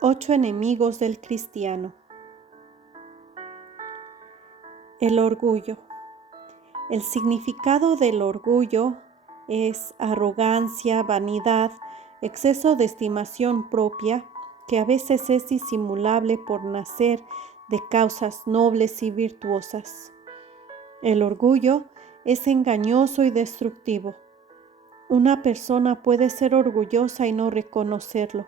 8 enemigos del cristiano. El orgullo. El significado del orgullo es arrogancia, vanidad, exceso de estimación propia, que a veces es disimulable por nacer de causas nobles y virtuosas. El orgullo es engañoso y destructivo. Una persona puede ser orgullosa y no reconocerlo,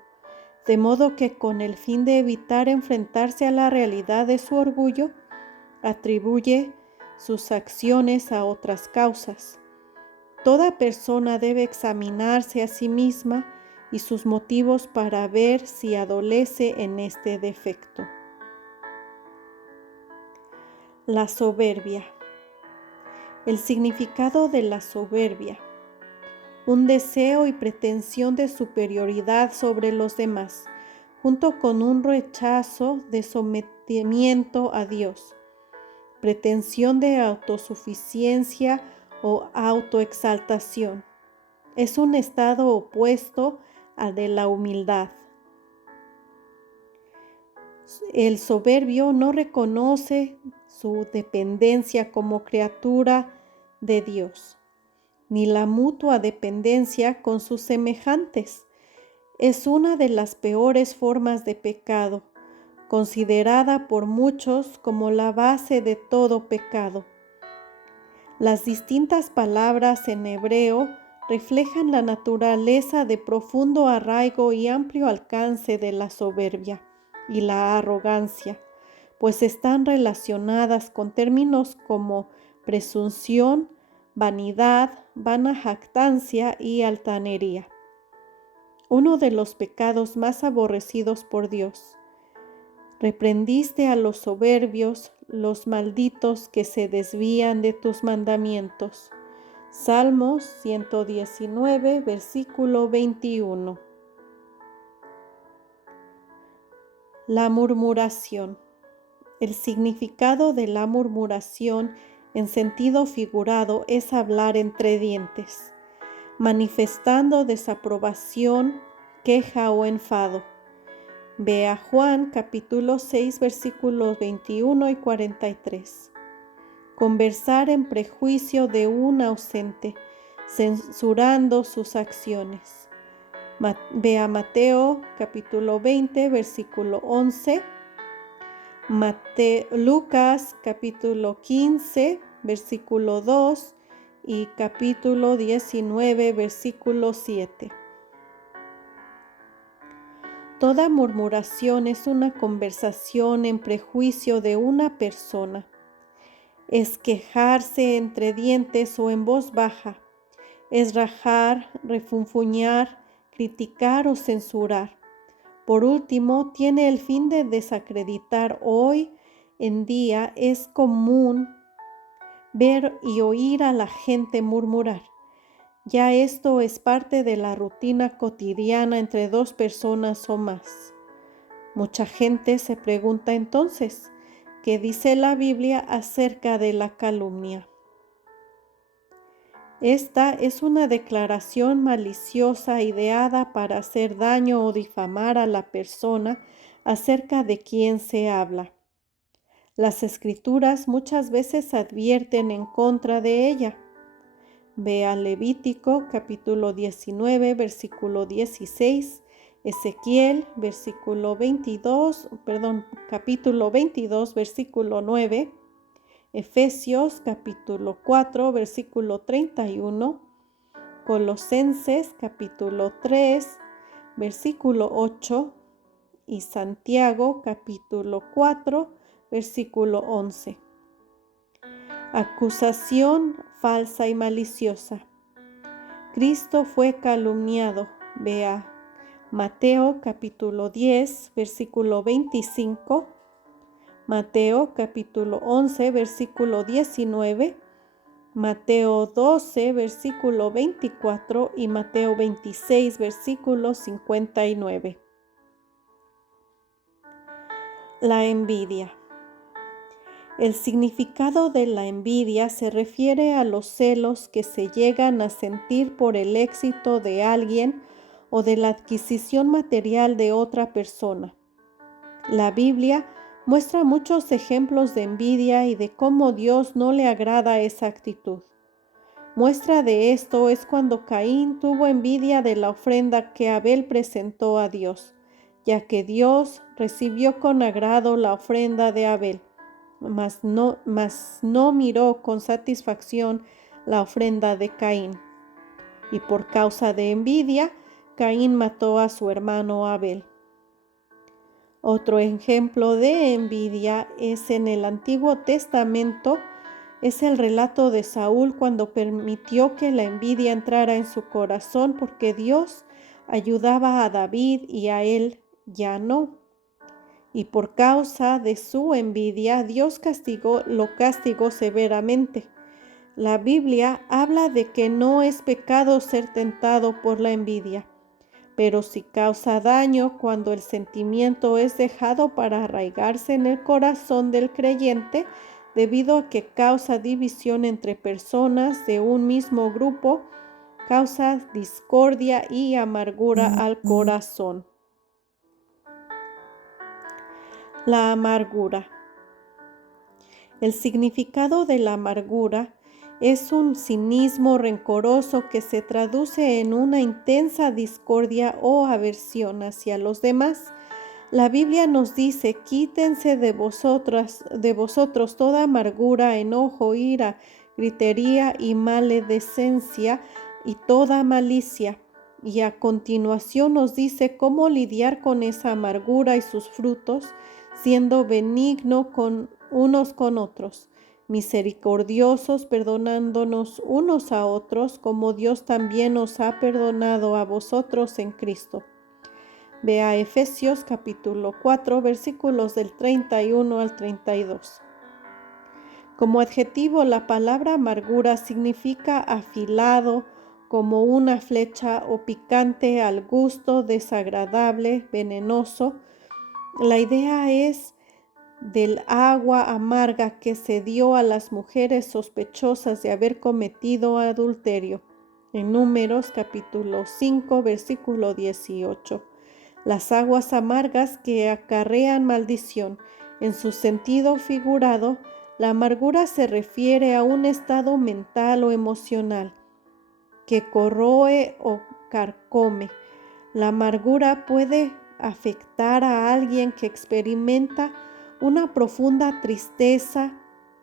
de modo que con el fin de evitar enfrentarse a la realidad de su orgullo, atribuye sus acciones a otras causas. Toda persona debe examinarse a sí misma y sus motivos para ver si adolece en este defecto. La soberbia. El significado de la soberbia: un deseo y pretensión de superioridad sobre los demás, junto con un rechazo de sometimiento a Dios, pretensión de autosuficiencia o autoexaltación. Es un estado opuesto al de la humildad. El soberbio no reconoce su dependencia como criatura de Dios, ni la mutua dependencia con sus semejantes. Es una de las peores formas de pecado, considerada por muchos como la base de todo pecado. Las distintas palabras en hebreo reflejan la naturaleza de profundo arraigo y amplio alcance de la soberbia y la arrogancia, pues están relacionadas con términos como presunción, vanidad, vana jactancia y altanería. Uno de los pecados más aborrecidos por Dios. Reprendiste a los soberbios, los malditos que se desvían de tus mandamientos. Salmos 119, versículo 21. La murmuración. El significado de la murmuración en sentido figurado es hablar entre dientes, manifestando desaprobación, queja o enfado. Ve a Juan capítulo 6 versículos 21 y 43. Conversar en prejuicio de un ausente, censurando sus acciones. Ve a Mateo capítulo 20 versículo 11. Lucas capítulo 15 versículo 2 y capítulo 19 versículo 7. Toda murmuración es una conversación en prejuicio de una persona. Es quejarse entre dientes o en voz baja. Es rajar, refunfuñar, criticar o censurar. Por último, tiene el fin de desacreditar. Hoy en día es común ver y oír a la gente murmurar. Ya esto es parte de la rutina cotidiana entre dos personas o más. Mucha gente se pregunta entonces, ¿qué dice la Biblia acerca de la calumnia? Esta es una declaración maliciosa ideada para hacer daño o difamar a la persona acerca de quien se habla. Las Escrituras muchas veces advierten en contra de ella. Ve a Levítico capítulo 19, versículo 16, Ezequiel capítulo 22, versículo 9, Efesios capítulo 4, versículo 31, Colosenses capítulo 3, versículo 8 y Santiago capítulo 4, versículo 11. Acusación falsa y maliciosa. Cristo fue calumniado. Vea Mateo capítulo 10, versículo 25, Mateo capítulo 11, versículo 19, Mateo 12, versículo 24 y Mateo 26, versículo 59. La envidia. El significado de la envidia se refiere a los celos que se llegan a sentir por el éxito de alguien o de la adquisición material de otra persona, La Biblia muestra muchos ejemplos de envidia y de cómo Dios no le agrada esa actitud. Muestra de esto es cuando Caín tuvo envidia de la ofrenda que Abel presentó a Dios, ya que Dios recibió con agrado la ofrenda de Abel, mas no miró con satisfacción la ofrenda de Caín. Y por causa de envidia, Caín mató a su hermano Abel. Otro ejemplo de envidia es en el Antiguo Testamento, es el relato de Saúl cuando permitió que la envidia entrara en su corazón porque Dios ayudaba a David y a él ya no. Y por causa de su envidia, Dios lo castigó severamente. La Biblia habla de que no es pecado ser tentado por la envidia, pero sí causa daño cuando el sentimiento es dejado para arraigarse en el corazón del creyente, debido a que causa división entre personas de un mismo grupo, causa discordia y amargura al corazón. La amargura. El significado de la amargura es un cinismo rencoroso que se traduce en una intensa discordia o aversión hacia los demás. La Biblia nos dice: quítense de vosotros toda amargura, enojo, ira, gritería y maledicencia y toda malicia. Y a continuación nos dice cómo lidiar con esa amargura y sus frutos, siendo benigno unos con otros, misericordiosos, perdonándonos unos a otros, como Dios también os ha perdonado a vosotros en Cristo. Ve a Efesios capítulo 4, versículos del 31 al 32. Como adjetivo, la palabra amargura significa afilado, como una flecha, o picante al gusto, desagradable, venenoso. La idea es del agua amarga que se dio a las mujeres sospechosas de haber cometido adulterio. En Números capítulo 5, versículo 18. Las aguas amargas que acarrean maldición. En su sentido figurado, la amargura se refiere a un estado mental o emocional que corroe o carcome. La amargura puede afectar a alguien que experimenta una profunda tristeza,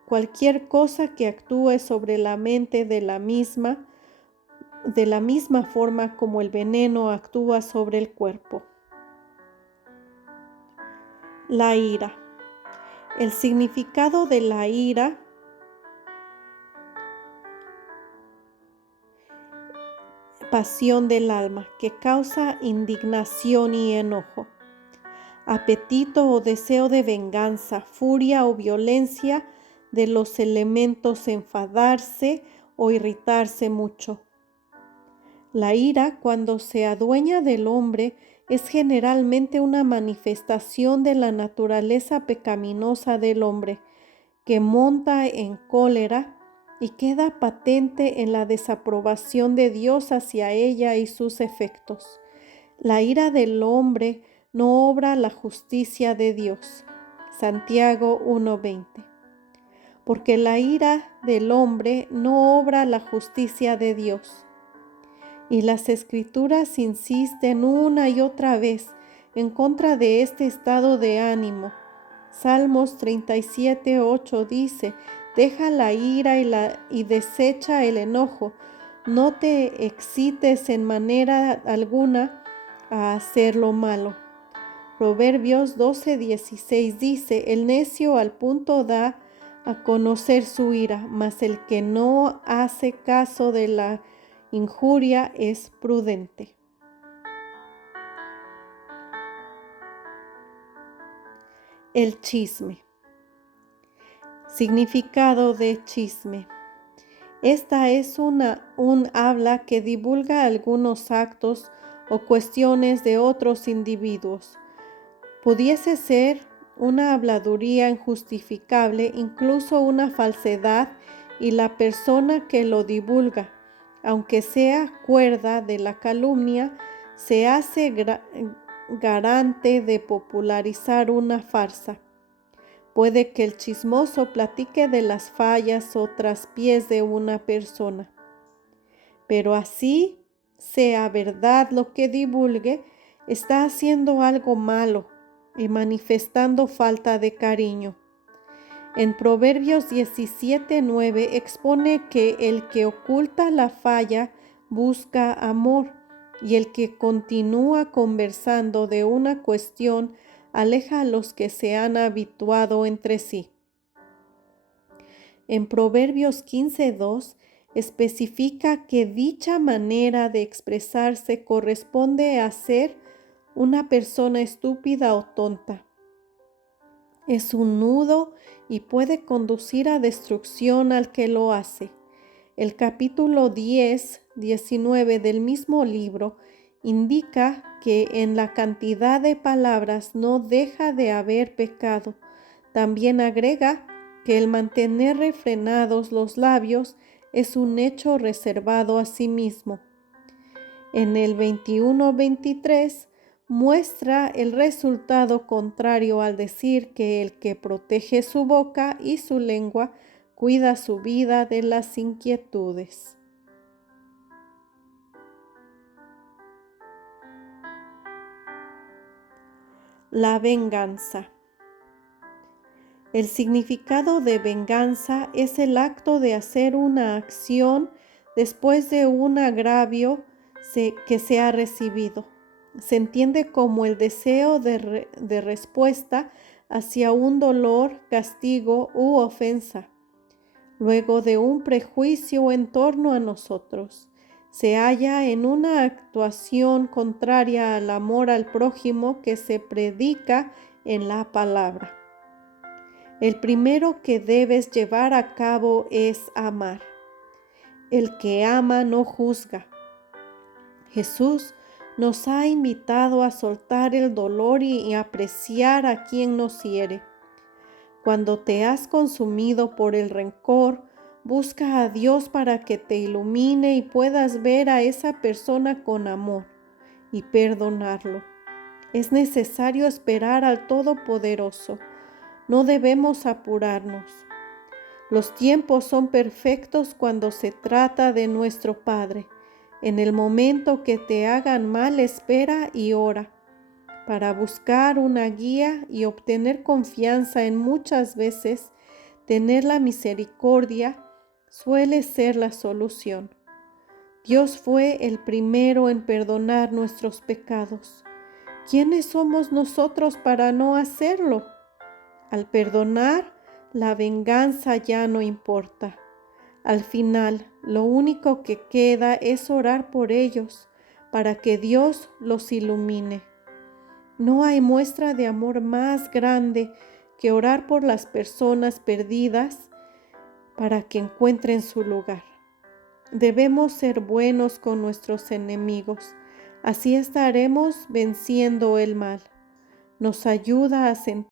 cualquier cosa que actúe sobre la mente de la misma forma como el veneno actúa sobre el cuerpo. La ira. El significado de la ira pasión del alma que causa indignación y enojo, apetito o deseo de venganza, furia o violencia de los elementos, enfadarse o irritarse mucho. La ira, cuando se adueña del hombre, es generalmente una manifestación de la naturaleza pecaminosa del hombre, que monta en cólera y queda patente en la desaprobación de Dios hacia ella y sus efectos. La ira del hombre no obra la justicia de Dios. Santiago 1:20. Porque la ira del hombre no obra la justicia de Dios. Y las Escrituras insisten una y otra vez en contra de este estado de ánimo. Salmos 37:8 dice: deja la ira y desecha el enojo. No te excites en manera alguna a hacer lo malo. Proverbios 12:16 dice: el necio al punto da a conocer su ira, mas el que no hace caso de la injuria es prudente. El chisme. Significado de chisme. Esta es un habla que divulga algunos actos o cuestiones de otros individuos. Pudiese ser una habladuría injustificable, incluso una falsedad, y la persona que lo divulga, aunque sea cuerda de la calumnia, se hace garante de popularizar una farsa. Puede que el chismoso platique de las fallas o traspiés de una persona, pero así sea verdad lo que divulgue, está haciendo algo malo y manifestando falta de cariño. En Proverbios 17:9 expone que el que oculta la falla busca amor, y el que continúa conversando de una cuestión aleja a los que se han habituado entre sí. En Proverbios 15:2 especifica que dicha manera de expresarse corresponde a ser una persona estúpida o tonta. Es un nudo y puede conducir a destrucción al que lo hace. El capítulo 10-19 del mismo libro indica que en la cantidad de palabras no deja de haber pecado. También agrega que el mantener refrenados los labios es un hecho reservado a sí mismo. En el 21-23 muestra el resultado contrario al decir que el que protege su boca y su lengua cuida su vida de las inquietudes. La venganza. El significado de venganza es el acto de hacer una acción después de un agravio que se ha recibido. Se entiende como el deseo de respuesta hacia un dolor, castigo u ofensa, luego de un prejuicio en torno a nosotros. Se halla en una actuación contraria al amor al prójimo que se predica en la palabra. El primero que debes llevar a cabo es amar. El que ama no juzga. Jesús nos ha invitado a soltar el dolor y apreciar a quien nos hiere. Cuando te has consumido por el rencor, busca a Dios para que te ilumine y puedas ver a esa persona con amor y perdonarlo. Es necesario esperar al Todopoderoso. No debemos apurarnos. Los tiempos son perfectos cuando se trata de nuestro Padre. En el momento que te hagan mal, espera y ora, para buscar una guía y obtener confianza. En muchas veces, tener la misericordia suele ser la solución. Dios fue el primero en perdonar nuestros pecados. ¿Quiénes somos nosotros para no hacerlo? Al perdonar, la venganza ya no importa. Al final, lo único que queda es orar por ellos, para que Dios los ilumine. No hay muestra de amor más grande que orar por las personas perdidas para que encuentren su lugar. Debemos ser buenos con nuestros enemigos, así estaremos venciendo el mal. Nos ayuda a sentir